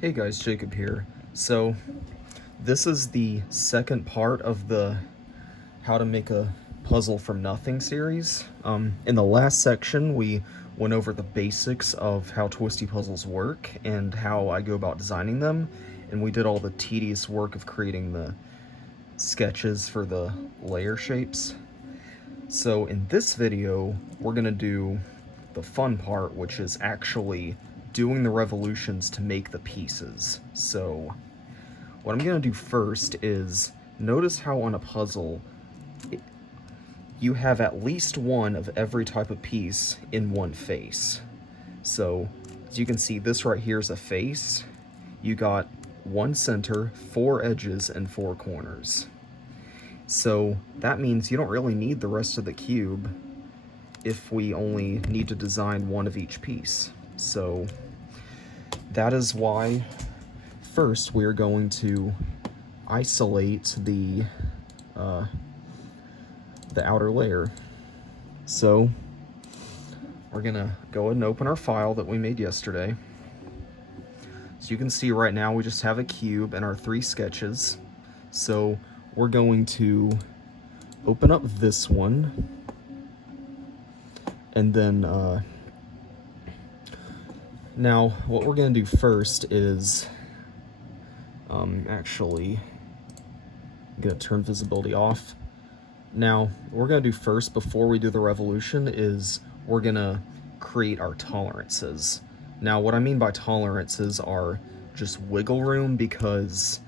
Hey guys, Jacob here. So this is the second part of the how to make a puzzle from nothing series. In the last section we went over the basics of how Twisty puzzles work and how I go about designing them, and we did all the tedious work of creating the sketches for the layer shapes. So in this video we're gonna do the fun part, which is actually doing the revolutions to make the pieces. So what I'm going to do first is notice how on a puzzle you have at least one of every type of piece in one face. So as you can see, this right here is a face. You got one center, 4 edges, and 4 corners. So that means you don't really need the rest of the cube if we only need to design one of each piece. So that is why first we're going to isolate the outer layer. So we're gonna go ahead and open our file that we made yesterday. So you can see right now we just have a cube and our 3 sketches. So we're going to open up this one, and then now what we're going to do first is actually I'm going to turn visibility off. Now what we're going to do first before we do the revolution is we're going to create our tolerances. Now what I mean by tolerances are just wiggle room, because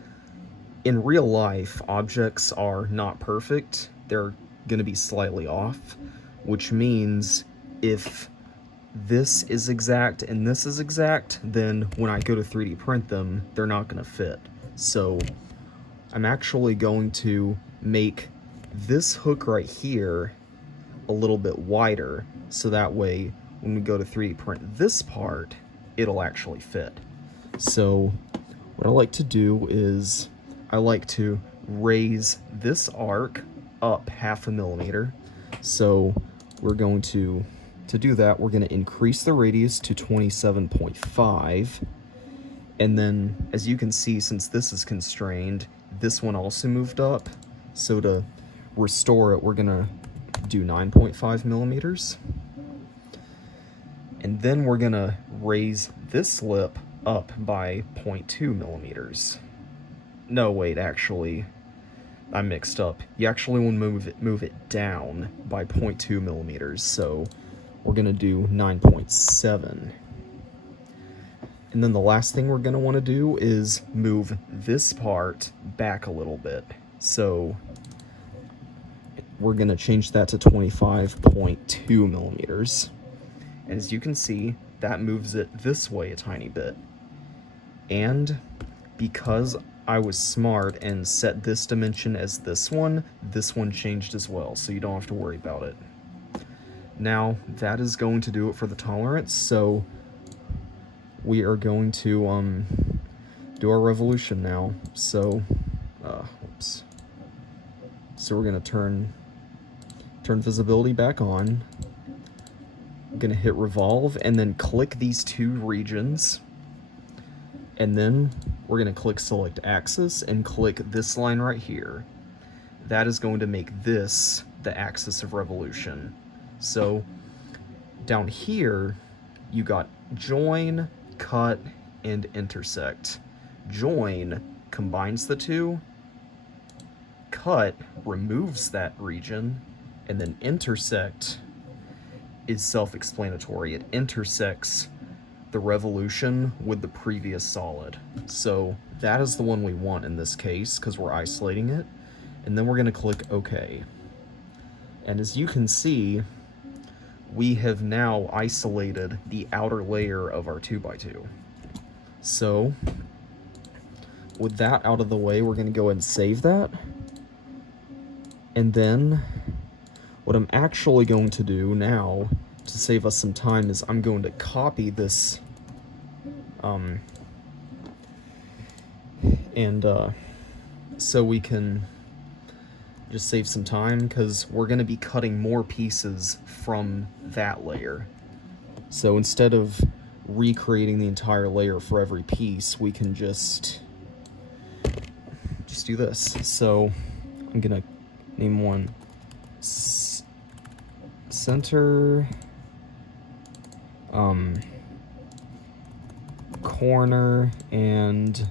in real life objects are not perfect. They're going to be slightly off, which means if this is exact and this is exact, then when I go to 3D print them, they're not going to fit. So I'm actually going to make this hook right here a little bit wider, so that way when we go to 3D print this part, it'll actually fit. So what I like to do is I like to raise this arc up 0.5 millimeter. So we're going to do that, we're going to increase the radius to 27.5. And then, as you can see, since this is constrained, this one also moved up. So to restore it, we're going to do 9.5 millimeters. And then we're going to raise this lip up by 0.2 millimeters. No, wait, actually, I mixed up. You actually want to move it down by 0.2 millimeters, so we're going to do 9.7. And then the last thing we're going to want to do is move this part back a little bit. So we're going to change that to 25.2 millimeters. And as you can see, that moves it this way a tiny bit. And because I was smart and set this dimension as this one changed as well, so you don't have to worry about it. Now that is going to do it for the tolerance, so we are going to do our revolution now. So whoops. So we're going to turn visibility back on. I'm going to hit revolve and then click these 2 regions. And then we're going to click select axis and click this line right here. That is going to make this the axis of revolution. So down here you got join, cut, and intersect. Join combines the 2, cut removes that region, and then intersect is self-explanatory. It intersects the revolution with the previous solid. So that is the one we want in this case because we're isolating it. And then we're going to click OK. And as you can see, we have now isolated the outer layer of our 2x2. So with that out of the way, we're going to go ahead and save that. And then what I'm actually going to do now to save us some time is I'm going to copy this so we can just save some time, because we're going to be cutting more pieces from that layer. So instead of recreating the entire layer for every piece, we can just do this. So I'm gonna name one center, corner, and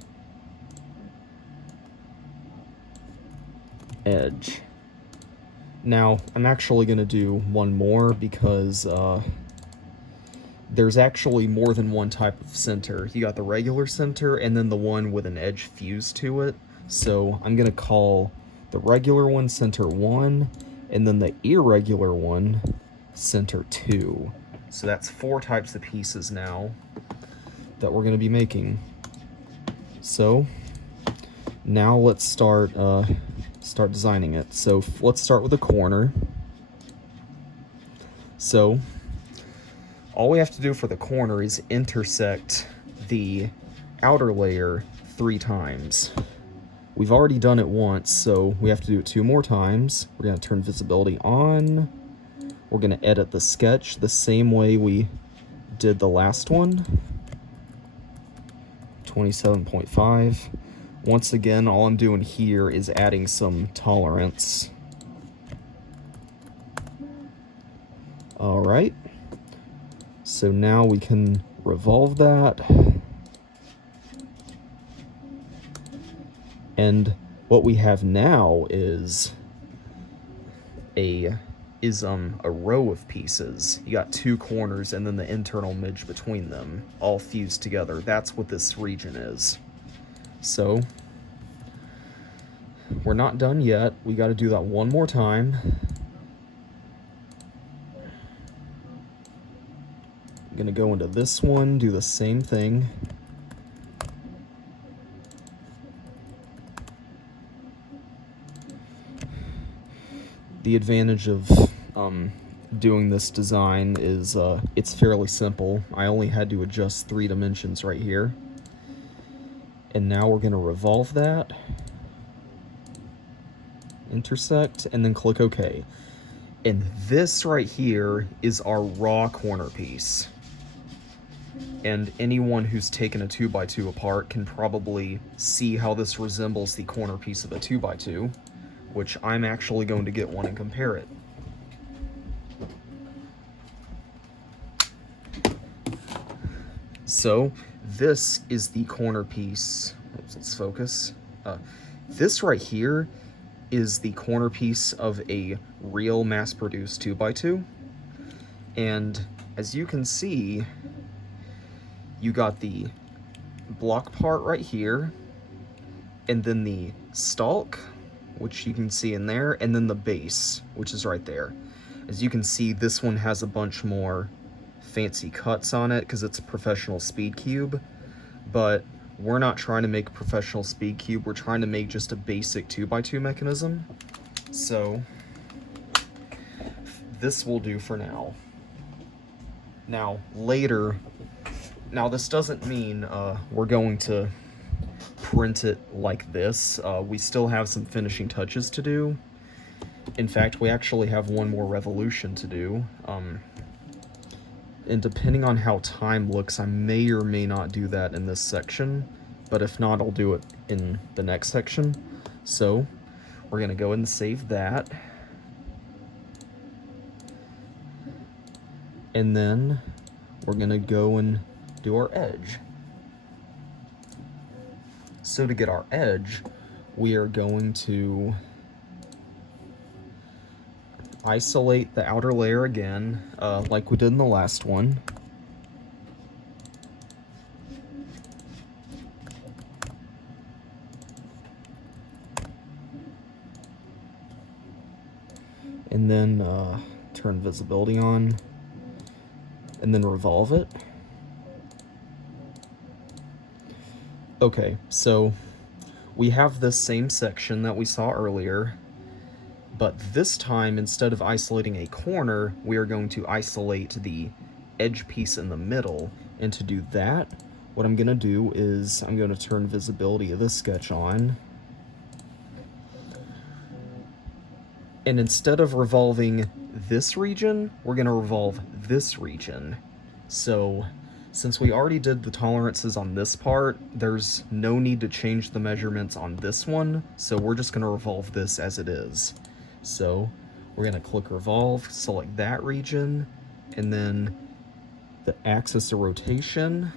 edge. Now I'm actually gonna do one more because there's actually more than one type of center. You got the regular center and then the one with an edge fused to it. So I'm gonna call the regular one center 1 and then the irregular one center 2. So that's 4 types of pieces now that we're gonna be making. So now let's start designing it. So let's start with a corner. So all we have to do for the corner is intersect the outer layer 3 times. We've already done it once, so we have to do it 2 more times. We're going to turn visibility on. We're going to edit the sketch the same way we did the last one. 27.5. Once again, all I'm doing here is adding some tolerance. Alright. So now we can revolve that. And what we have now is a row of pieces. You got 2 corners and then the internal midge between them, all fused together. That's what this region is. So we're not done yet. We got to do that one more time. I'm gonna go into this one, do the same thing. The advantage of doing this design is it's fairly simple. I only had to adjust 3 dimensions right here. And now we're gonna revolve that, intersect, and then click OK. And this right here is our raw corner piece. And anyone who's taken a 2x2 apart can probably see how this resembles the corner piece of a 2x2, which I'm actually going to get one and compare it. So this is the corner piece. Oops, let's focus. This right here is the corner piece of a real mass-produced 2x2. And as you can see, you got the block part right here, and then the stalk, which you can see in there, and then the base, which is right there. As you can see, this one has a bunch more fancy cuts on it because it's a professional speed cube, but we're not trying to make a professional speed cube. We're trying to make just a basic 2x2 mechanism. So this will do for now. Now later, this doesn't mean we're going to print it like this. We still have some finishing touches to do. In fact, we actually have one more revolution to do. And depending on how time looks, I may or may not do that in this section, but if not, I'll do it in the next section. So we're gonna go ahead and save that. And then we're gonna go and do our edge. So to get our edge, we are going to isolate the outer layer again, like we did in the last one. And then turn visibility on, and then revolve it. Okay, so we have this same section that we saw earlier, but this time, instead of isolating a corner, we are going to isolate the edge piece in the middle. And to do that, what I'm gonna do is I'm gonna turn visibility of this sketch on. And instead of revolving this region, we're gonna revolve this region. So Since we already did the tolerances on this part, there's no need to change the measurements on this one, so we're just going to revolve this as it is. So we're going to click revolve, select that region, and then the axis of rotation,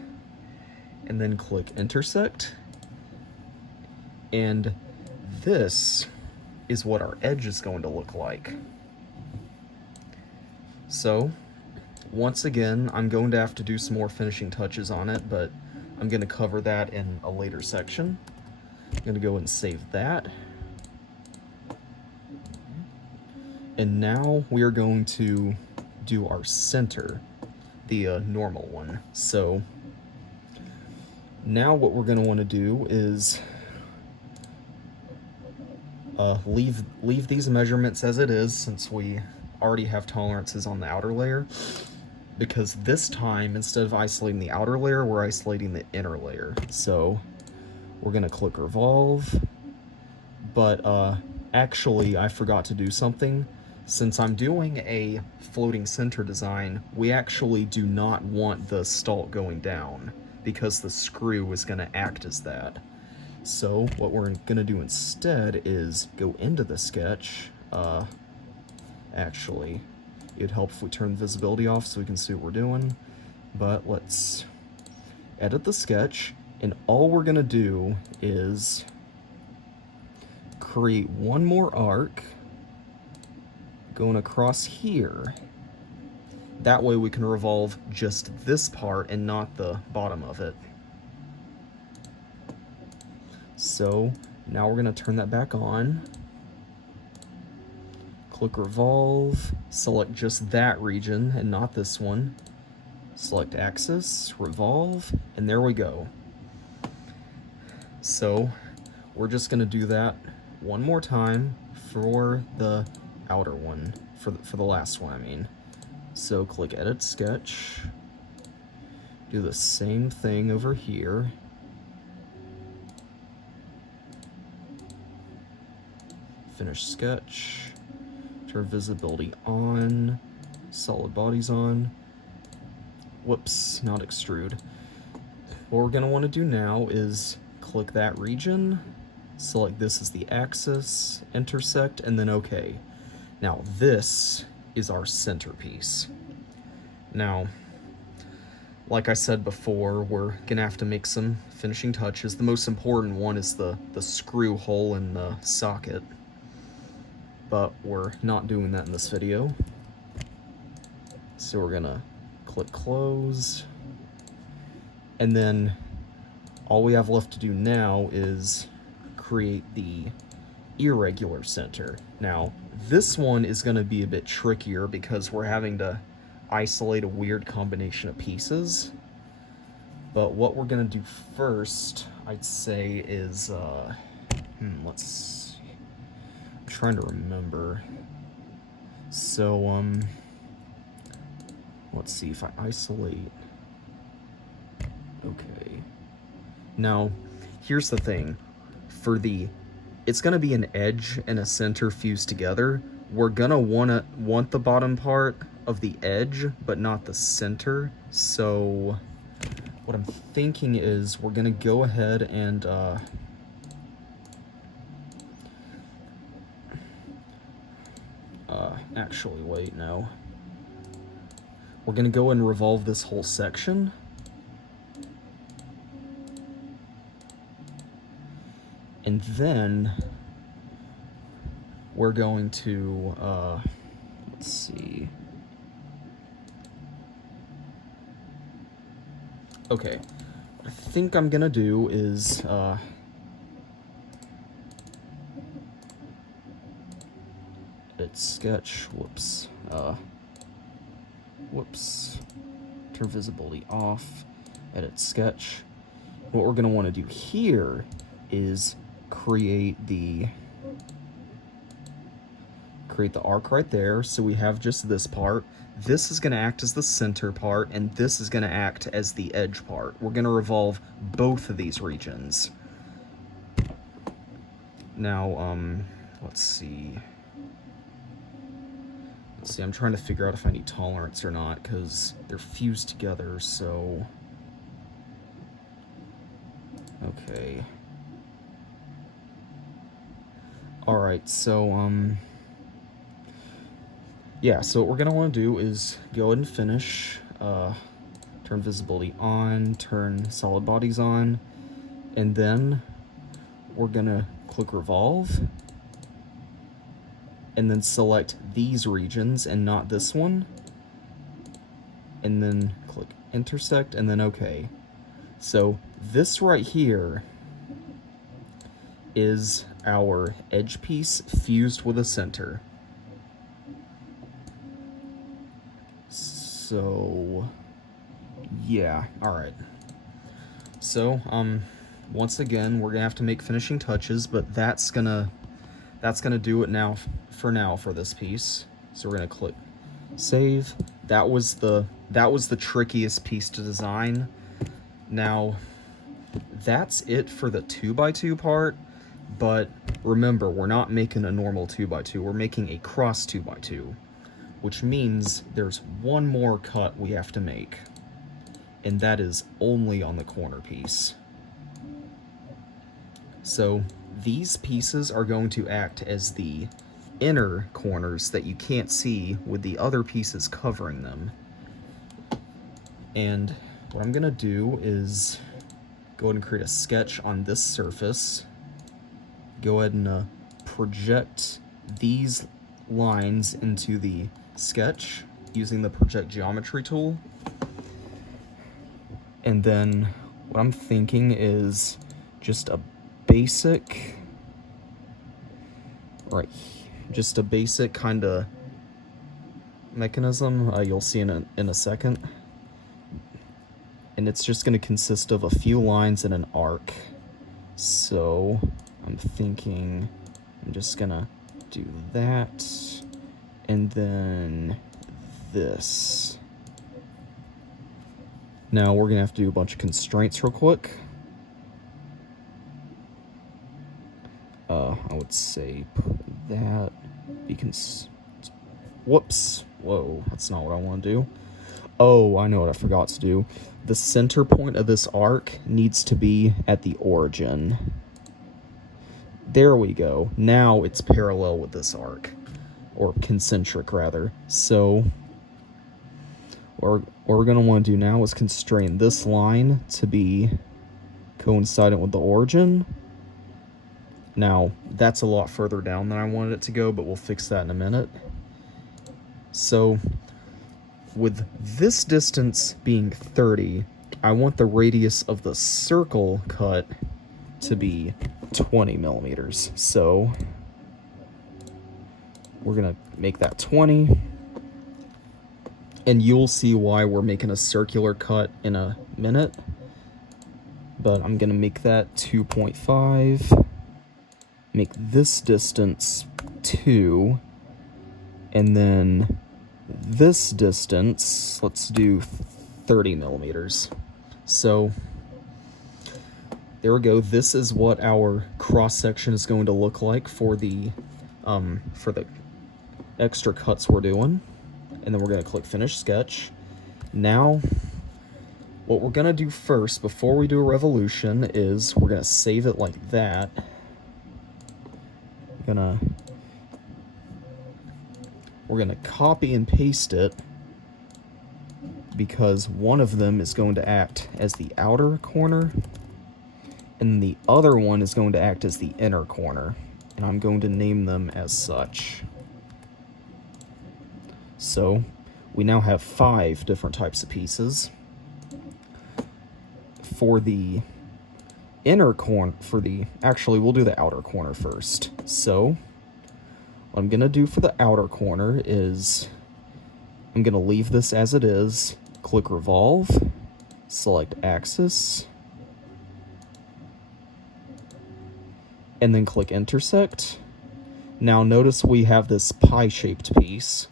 and then click intersect. And this is what our edge is going to look like. So once again, I'm going to have to do some more finishing touches on it, but I'm going to cover that in a later section. I'm going to go and save that. And now we are going to do our center, the normal one. So now what we're going to want to do is leave these measurements as it is, since we already have tolerances on the outer layer, because this time, instead of isolating the outer layer, we're isolating the inner layer. So we're going to click revolve, but actually I forgot to do something. Since I'm doing a floating center design, we actually do not want the stalk going down, because the screw is going to act as that. So what we're going to do instead is go into the sketch. Actually, it'd help if we turn the visibility off so we can see what we're doing. But let's edit the sketch, and all we're going to do is create one more arc going across here. That way we can revolve just this part and not the bottom of it. So now we're going to turn that back on. Click revolve, select just that region and not this one. Select axis, revolve, and there we go. So we're just going to do that one more time for the outer one, for the last one, I mean. So click edit sketch, do the same thing over here. Finish sketch, turn visibility on, solid bodies on. Whoops, not extrude. What we're gonna wanna do now is click that region, select this as the axis, intersect, and then OK. Now this is our centerpiece. Now, like I said before, we're gonna have to make some finishing touches. The most important one is the screw hole in the socket, but we're not doing that in this video. So we're gonna click close, and then all we have left to do now is create the irregular center. Now this one is going to be a bit trickier because we're having to isolate a weird combination of pieces, but what we're going to do first, I'd say, is let's see. I'm trying to remember. So let's see if I isolate. Okay. Now, here's the thing. It's gonna be an edge and a center fused together. We're gonna want the bottom part of the edge, but not the center. So what I'm thinking is we're gonna go ahead and actually, wait, no. We're gonna go and revolve this whole section. And then we're going to, let's see. Okay, what I think I'm gonna do is, edit sketch, whoops, turn visibility off, edit sketch. What we're gonna wanna do here is create the arc right there, so we have just this part. This is going to act as the center part, and this is going to act as the edge part. We're going to revolve both of these regions. Now, let's see, I'm trying to figure out if I need tolerance or not, because they're fused together, so Okay. Alright, so, yeah, so what we're going to want to do is go ahead and finish, turn visibility on, turn solid bodies on, and then we're going to click revolve, and then select these regions and not this one, and then click intersect, and then OK. So this right here is our edge piece fused with a center. So yeah, all right. So once again, we're gonna have to make finishing touches, but that's gonna do it now for this piece. So we're gonna click save. That was the trickiest piece to design. Now that's it for the 2x2 part, but remember, we're not making a normal 2x2, we're making a cross 2x2, which means there's one more cut we have to make, and that is only on the corner piece. So these pieces are going to act as the inner corners that you can't see with the other pieces covering them. And what I'm gonna do is go ahead and create a sketch on this surface. Go ahead and project these lines into the sketch using the project geometry tool. And then what I'm thinking is just a basic, just a basic kind of mechanism you'll see in a second. And it's just going to consist of a few lines and an arc. So I'm thinking I'm just going to do that, and then this. Now we're going to have to do a bunch of constraints real quick. I would say put that, whoops, whoa, that's not what I want to do. Oh, I know what I forgot to do. The center point of this arc needs to be at the origin. There we go. Now it's parallel with this arc, or concentric rather. So what we're going to want to do now is constrain this line to be coincident with the origin. Now, that's a lot further down than I wanted it to go, but we'll fix that in a minute. So with this distance being 30, I want the radius of the circle cut to be 20 millimeters. So we're going to make that 20. And you'll see why we're making a circular cut in a minute. But I'm going to make that 2.5. Make this distance 2. And then this distance, let's do 30 millimeters. So there we go. This is what our cross section is going to look like for the extra cuts we're doing. And then we're going to click finish sketch. Now what we're going to do first before we do a revolution is we're going to save it like that. We're gonna copy and paste it, because one of them is going to act as the outer corner and the other one is going to act as the inner corner, and I'm going to name them as such. So we now have 5 different types of pieces. For the inner corner, actually we'll do the outer corner first. So what I'm gonna do for the outer corner is I'm gonna leave this as it is, click revolve, select axis, and then click intersect. Now notice we have this pie-shaped piece.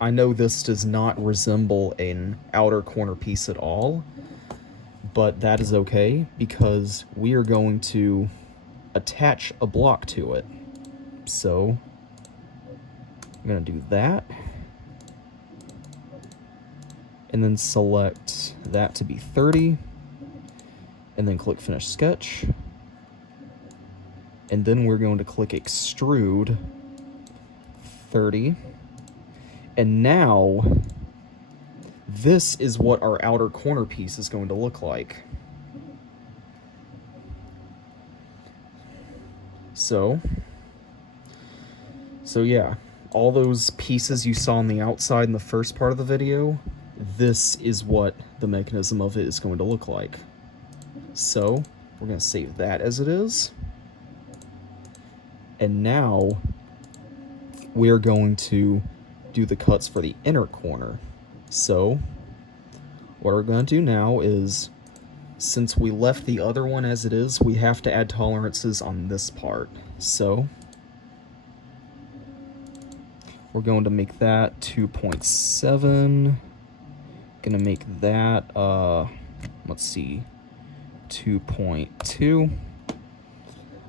I know this does not resemble an outer corner piece at all, but that is okay because we are going to attach a block to it. So I'm going to do that, and then select that to be 30, and then click Finish Sketch. And then we're going to click Extrude 30. And now, this is what our outer corner piece is going to look like. So yeah, all those pieces you saw on the outside in the first part of the video, this is what the mechanism of it is going to look like. So we're going to save that as it is. And now we're going to do the cuts for the inner corner. So what we're going to do now is, since we left the other one as it is, we have to add tolerances on this part. So we're going to make that 2.7. Gonna make that, let's see, 2.2.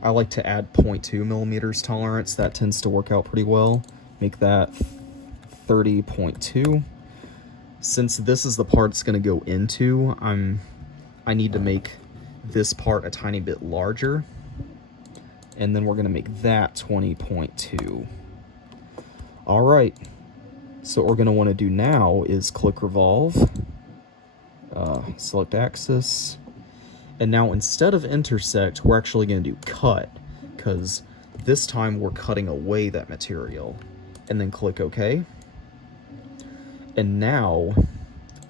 I like to add 0.2 millimeters tolerance. That tends to work out pretty well. Make that 30.2. Since this is the part it's going to go into, I need to make this part a tiny bit larger. And then we're going to make that 20.2. All right. So what we're going to want to do now is click Revolve, select Axis. And now instead of intersect, we're actually going to do cut, because this time we're cutting away that material. And then click OK. And now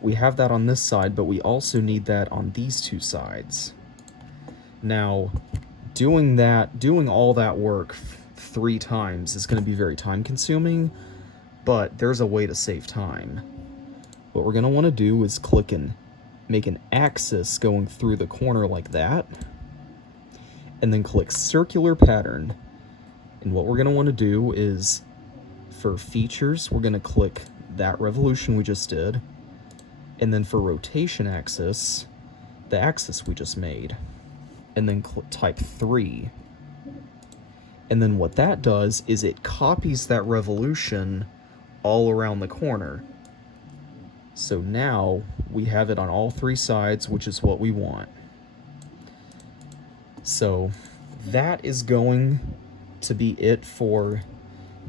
we have that on this side, but we also need that on these two sides. Now, doing all that work 3 times is going to be very time consuming, but there's a way to save time. What we're going to want to do is click and make an axis going through the corner like that, and then click circular pattern. And what we're going to want to do is, for features, we're going to click that revolution we just did, and then for rotation axis, the axis we just made, and then type 3. And then what that does is it copies that revolution all around the corner. So now we have it on all 3 sides, which is what we want. So that is going to be it for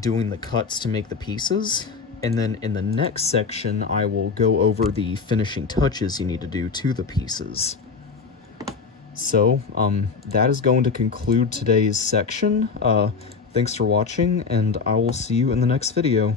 doing the cuts to make the pieces. And then in the next section, I will go over the finishing touches you need to do to the pieces. So that is going to conclude today's section. Thanks for watching, and I will see you in the next video.